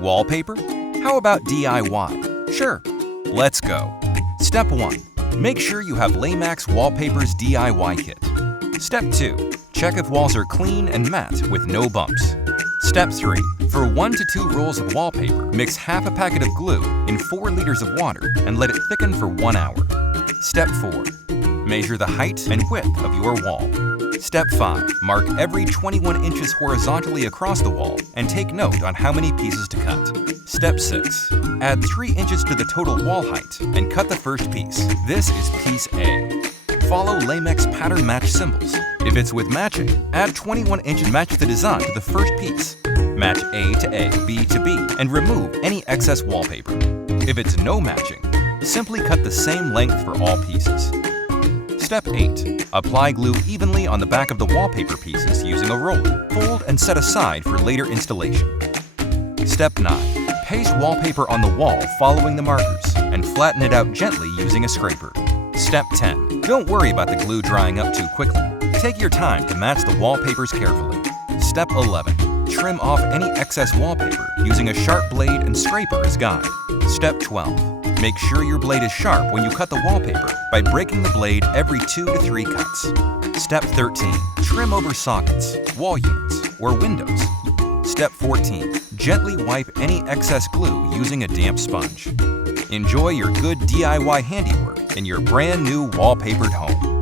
Wallpaper? How about DIY? Sure. Let's go. Step 1. Make sure you have LAMEX Wallpapers DIY kit. Step 2. Check if walls are clean and matte with no bumps. Step 3. For 1 to 2 rolls of wallpaper, mix half a packet of glue in 4 liters of water and let it thicken for 1 hour. Step 4. Measure the height and width of your wall. Step 5. Mark every 21 inches horizontally across the wall and take note on how many pieces to cut. Step 6. Add 3 inches to the total wall height and cut the first piece. This is piece A. Follow LAMEX pattern match symbols. If it's with matching, add 21 inch and match the design to the first piece. Match A to A, B to B, and remove any excess wallpaper. If it's no matching, simply cut the same length for all pieces. Step 8. Apply glue evenly on the back of the wallpaper pieces using a roller. Fold and set aside for later installation. Step 9. Paste wallpaper on the wall following the markers and flatten it out gently using a scraper. Step 10. Don't worry about the glue drying up too quickly. Take your time to match the wallpapers carefully. Step 11. Trim off any excess wallpaper using a sharp blade and scraper as guide. Step 12. Make sure your blade is sharp when you cut the wallpaper by breaking the blade every 2 to 3 cuts. Step 13. Trim over sockets, wall units, or windows. Step 14. Gently wipe any excess glue using a damp sponge. Enjoy your good DIY handiwork in your brand new wallpapered home.